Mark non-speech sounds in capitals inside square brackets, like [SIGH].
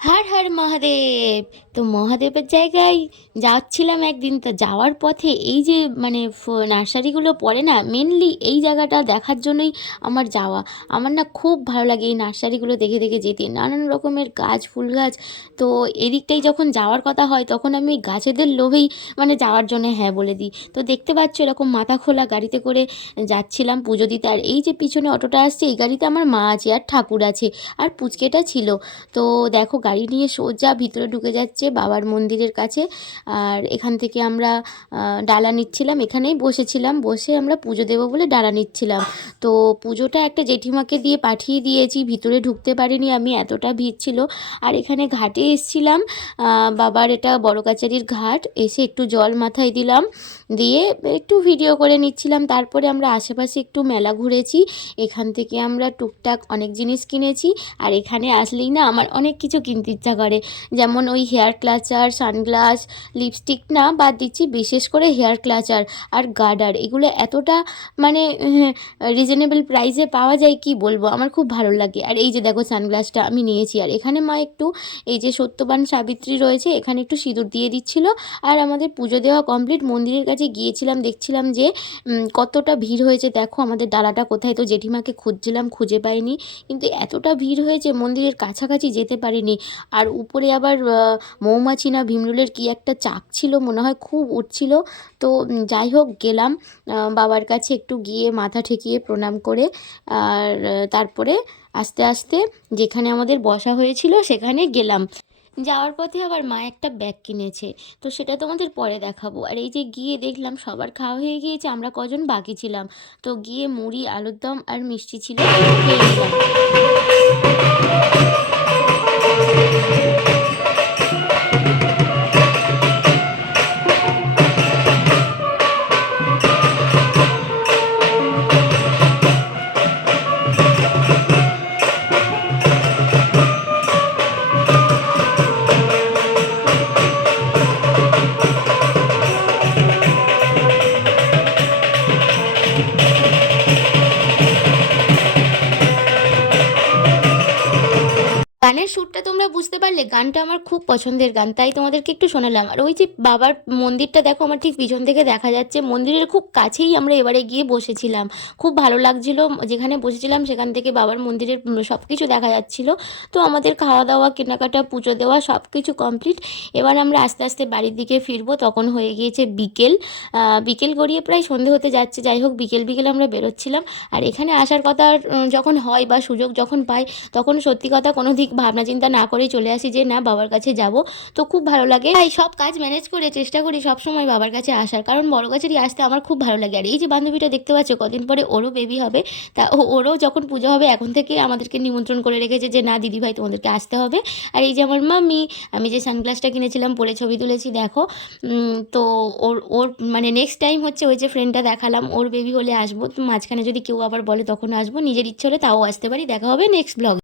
হর হর মহাদেব। তো মহাদেবের জায়গায় যাচ্ছিলাম একদিন, তো যাওয়ার পথে এই যে মানে নার্সারিগুলো পড়ে না মেনলি এই জায়গাটা দেখার জন্যই আমার যাওয়া। আমার না খুব ভালো লাগে এই নার্সারিগুলো দেখে দেখে যেতে। নানান রকমের গাছ, ফুল গাছ। তো এদিকটাই যখন যাওয়ার কথা হয়, তখন আমি ওই গাছেদের লোভেই মানে যাওয়ার জন্য হ্যাঁ বলে দিই। তো দেখতে পাচ্ছ এরকম মাথা খোলা গাড়িতে করে যাচ্ছিলাম পুজো দিতে। আর এই যে পিছনে অটোটা আসছে, এই গাড়িতে আমার মা আছে আর ঠাকুর আছে, আর পুচকেটা ছিল। তো দেখো গাড়ি নিয়ে সোজা ভিতরে ঢুকে যাচ্ছে বাবার মন্দিরের কাছে। আর এখান থেকে আমরা ডালা নিচ্ছিলাম। এখানেই বসেছিলাম। বসে আমরা পুজো দেবো বলে ডালা নিচ্ছিলাম। তো পুজোটা একটা জেঠিমাকে দিয়ে পাঠিয়ে দিয়েছি। ভিতরে ঢুকতে পারিনি। আমি এতটা ভিড় ছিল। আর এখানে ঘাটে এসছিলাম। বাবার এটা বড় কাচারির ঘাট। এসে একটু জল মাথায় দিলাম। দিয়ে একটু ভিডিও করে নিচ্ছিলাম। তারপরে আমরা আশেপাশে একটু মেলা ঘুরেছি। এখান থেকে আমরা টুকটাক অনেক জিনিস কিনেছি। আর এখানে আসলেই না, আমার অনেক কিছু কিনতে ইচ্ছা করে। যেমন ওই হেয়ার ক্লাচার সানগ্লাস লিপস্টিক না বাদ দিচ্ছি, বিশেষ করে হেয়ার ক্লাচার আর গার্ডার এগুলো এতটা মানে [LAUGHS] রিজনেবল প্রাইসে পাওয়া যায় কি বলব? আমার খুব ভালো লাগে। আর এই যে দেখো সানগ্লাসটা আমি নিয়েছি। আর এখানে মা একটু এই যে সত্যবান সাবিত্রী রয়েছে, এখানে একটু সিঁদুর দিয়ে দিচ্ছিল। আর আমাদের পুজো দেওয়া কমপ্লিট মন্দিরের কাছে গিয়েছিলাম, দেখছিলাম যে কতটা ভিড় হয়েছে। দেখো আমাদের ডালাটা কোথায়? তো জেঠিমাকে খুঁজছিলাম, খুঁজে পাইনি। কিন্তু এতটা ভিড় হয়েছে, মন্দিরের কাছাকাছি যেতে পারিনি। আর উপরে আবার মৌমাছি না ভীমরুলের কি একটা চাক ছিল মনে হয়, খুব উঠছিল। তো যাই হোক, গেলাম বাবার কাছে একটু গিয়ে মাথা ঠেকিয়ে প্রণাম করে। আর তারপরে আস্তে আস্তে যেখানে আমাদের বসা হয়েছিল সেখানে গেলাম। যাওয়ার পথে আবার মা একটা ব্যাগ কিনেছে। তো সেটা তোমাদের পরে দেখাবো। আর এই যে গিয়ে দেখলাম, সবার খাওয়া হয়ে গিয়েছে, আমরা কজন বাকি ছিলাম। তো গিয়ে মুড়ি আলুর দম আর মিষ্টি ছিল। Thank you. গানের সুরটা তোমরা বুঝতে পারলে, গানটা আমার খুব পছন্দের গান, তাই তোমাদেরকে একটু শোনালাম। আর ওই যে বাবার মন্দিরটা দেখো, আমার ঠিক পিছন থেকে দেখা যাচ্ছে, মন্দিরের খুব কাছেই আমরা এবারে গিয়ে বসেছিলাম। খুব ভালো লাগছিল, যেখানে বসেছিলাম সেখান থেকে বাবার মন্দিরের সব কিছু দেখা যাচ্ছিল। তো আমাদের খাওয়া দাওয়া কেনাকাটা, পুজো দেওয়া সব কিছু কমপ্লিট এবার আমরা আস্তে আস্তে বাড়ির দিকে ফিরবো, তখন হয়ে গিয়েছে বিকেল। বিকেল গড়িয়ে প্রায় সন্ধে হতে যাচ্ছে, যাই হোক বিকেল বিকেল আমরা বেরোচ্ছিলাম। আর এখানে আসার কথা যখন হয় বা সুযোগ যখন পাই, তখন সত্যি কথা কোনো দিক ভাবনা চিন্তা না করেই চলে আসি যে না, বাবার কাছে যাব। তো খুব ভালো লাগে। তাই সব কাজ ম্যানেজ করে চেষ্টা করি সব সময় বাবার কাছে আসার। কারণ বড় গাছেরই আসতে আমার খুব ভালো লাগে। আর এই যে বান্ধবীটা দেখতে পাচ্ছ, কদিন পরে ওরও বেবি হবে। তা ওরও যখন পুজো হবে, এখন থেকে আমাদেরকে নিমন্ত্রণ করে রেখেছে যে, না, দিদিভাই, তোমাদেরকে আসতে হবে। আর এই যে আমার মাম্মি, আমি যে সানগ্লাসটা কিনেছিলাম, পরে ছবি তুলেছি, দেখো। তো ওর ওর মানে নেক্সট টাইম হচ্ছে ওই যে ফ্রেন্ডটা দেখালাম, ওর বেবি হলে আসব। তো মাঝখানে যদি কেউ আবার বলে তখন আসব, নিজের ইচ্ছে হলে তাও আসতে পারি। দেখা হবে নেক্সট ব্লগ